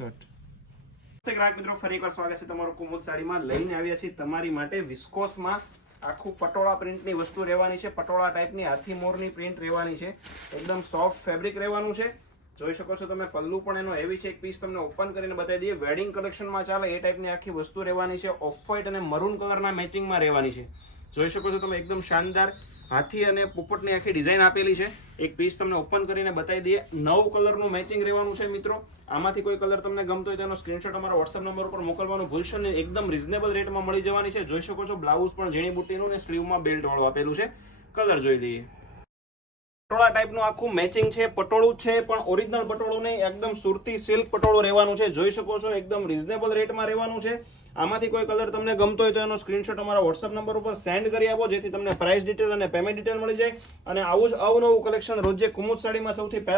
Cut ગ્રાહક મિત્રો ફરી એકવાર સ્વાગત છે તમારું કુમુદ સાડીમાં. લઈને આવ્યા છીએ તમારી માટે વિસ્કોસમાં આખું પટોળા પ્રિન્ટની વસ્તુ રહેવાની છે. પટોળા ટાઈપની હાથી મોરની પ્રિન્ટ રહેવાની છે. એકદમ સોફ્ટ ફેબ્રિક રહેવાનું છે. જોઈ શકો છો તમે, પલ્લુ પણ એનો હેવી છે. એક પીસ તમને ઓપન કરીને બતાવી દઈએ. વેડિંગ કલેક્શનમાં ચાલે એ ટાઈપની આખી વસ્તુ રહેવાની છે. ઓફ વ્હાઇટ અને મરૂન કલરના મેચિંગમાં રહેવાની છે. જોઈ શકો છો તમે, એકદમ શાનદાર હાથી અને પોપટની આખી ડિઝાઇન આપેલી છે. એક પીસ તમને ઓપન કરીને બતાવી દઈએ. 9 કલરનું મેચિંગ રહેવાનું છે મિત્રો. આમાંથી કોઈ કલર તમને ગમતો હોય તેનો સ્ક્રીનશોટ અમારા વોટ્સએપ નંબર ઉપર મોકલવાનું ભૂલશો નહીં. એકદમ રિઝનેબલ રેટમાં મળી જવાની છે. જોઈ શકો છો, બ્લાઉઝ પણ ઝીણી બુટ્ટીનું ને સ્લીવમાં બેલ્ટ વાળું આપેલું છે. કલર જોઈ લઈએ. પટોળા ટાઈપનું આખું મેચિંગ છે. પટોળું છે પણ ઓરિજિનલ પટોળું નહીં, એકદમ સુરતી સિલ્ક પટોળું રહેવાનું છે. જોઈ શકો છો, એકદમ રિઝનેબલ રેટમાં રહેવાનું છે. આમાંથી કોઈ કલર તમને ગમતો હોય તો એનો સ્ક્રીનશોટ અમારા વોટ્સએપ નંબર ઉપર સેન્ડ કરી આપો, જેથી તમને પ્રાઇસ ડિટેલ અને પેમેન્ટ ડિટેલ મળી જાય. અને આવું જ અવનવું કલેક્શન રોજ કુમુદ સાડીમાં સૌથી